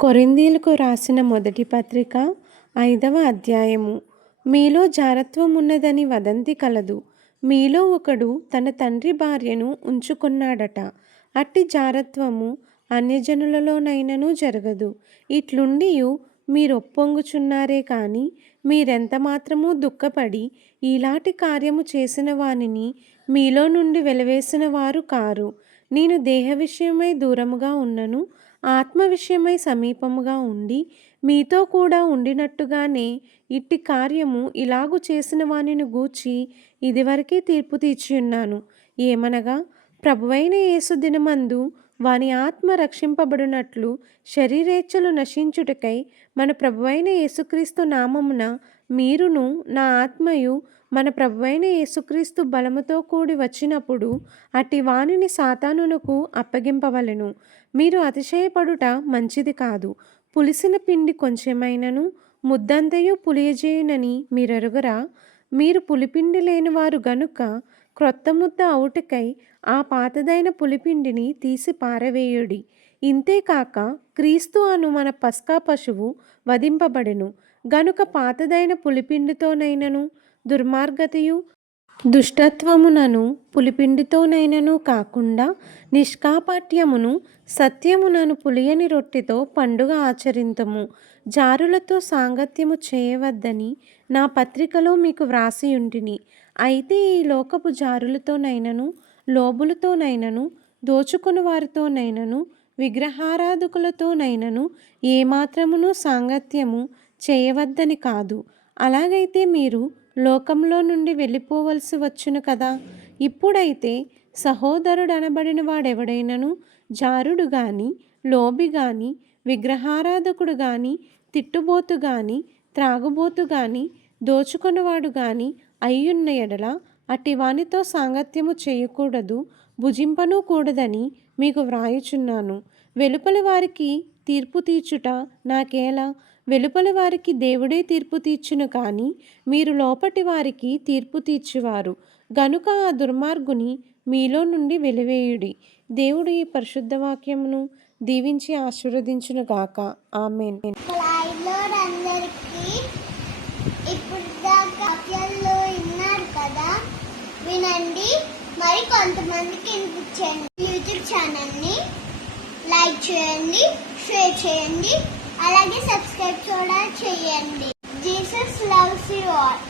కొరింథీయులకు రాసిన మొదటి పత్రిక 5వ అధ్యాయము. మీలో జారత్వం ఉన్నదని వదంతి కలదు. మీలో ఒకడు తన తండ్రి భార్యను ఉంచుకున్నాడట. అట్టి జారత్వము అన్యజనులలోనైనను జరగదు. ఇట్లుండియు మీరొప్పొంగుచున్నారే కాని మీరెంత మాత్రమూ దుఃఖపడి ఇలాంటి కార్యము చేసిన వానిని మీలో నుండి వెలివేసిన వారు కారు. నేను దేహ విషయమై దూరముగా ఉన్నను, ఆత్మ విషయమై సమీపముగా ఉండి మీతో కూడా ఉండినట్టుగానే ఇట్టి కార్యము ఇలాగు చేసిన వానిని గూర్చి ఇదివరకే తీర్పు తీర్చియున్నాను. ఏమనగా ప్రభువైన యేసు దినమందు వాని ఆత్మ రక్షింపబడినట్లు శరీరేచ్ఛలు నశించుటకై మన ప్రభువైన యేసుక్రీస్తు నామమున మీరును నా ఆత్మయు మన ప్రభువైన యేసుక్రీస్తు బలముతో కూడి వచ్చినప్పుడు అట్టి వానిని సాతానునకు అప్పగింపవలెను. మీరు అతిశయపడుట మంచిది కాదు. పులిసిన పిండి కొంచెమైనను ముద్దంతయు పులియజేయునని మీరెరుగరా? మీరు పులిపిండి లేనివారు గనుక క్రొత్త ముద్ద అవుటకై ఆ పాతదైన పులిపిండిని తీసి పారవేయుడి. ఇంతేకాక క్రీస్తు అను మన పస్కా పశువు వధింపబడెను గనుక పాతదైన పులిపిండితోనైనను దుర్మార్గతయు దుష్టత్వమునను పులిపిండితోనైనను కాకుండా నిష్కాపట్యమును సత్యమునను పులియని రొట్టెతో పండుగ ఆచరింతుము. జారులతో సాంగత్యము చేయవద్దని నా పత్రికలో మీకు వ్రాసియుంటిని. అయితే ఈ లోకపు జారులతోనైనను లోబులతోనైనను దోచుకుని వారితోనైనను విగ్రహారాధకులతోనైనను ఏమాత్రమును సాంగత్యము చేయవద్దని కాదు. అలాగైతే మీరు లోకంలో నుండి వెళ్ళిపోవలసి వచ్చును కదా. ఇప్పుడైతే సహోదరుడనబడిన వాడెవడైనను జారుడు గాని లోబి గాని విగ్రహారాధకుడు గాని తిట్టుబోతు గాని త్రాగుబోతు గాని దోచుకొనివాడు గాని అయ్యున్న ఎడల అట్టి వానితో సాంగత్యము చేయకూడదు, భుజింపనూ కూడదని మీకు వ్రాయుచున్నాను. వెలుపలి వారికి తీర్పు తీర్చుట నాకేలా? వెలుపలి వారికి దేవుడే తీర్పు తీర్చును కానీ మీరు లోపటి వారికి తీర్పు తీర్చువారు గనుక ఆ దుర్మార్గుని మీలో నుండి వెలివేయుడి. దేవుడు ఈ పరిశుద్ధ వాక్యమును దీవించి ఆశీర్వదించును గాక. ఆమేన్. వినండి, మరి కొంతమందికి వినిపించండి. యూట్యూబ్ ఛానల్ని లైక్ చేయండి, షేర్ చేయండి, అలాగే సబ్స్క్రైబ్ కూడా చేయండి. Jesus loves you all.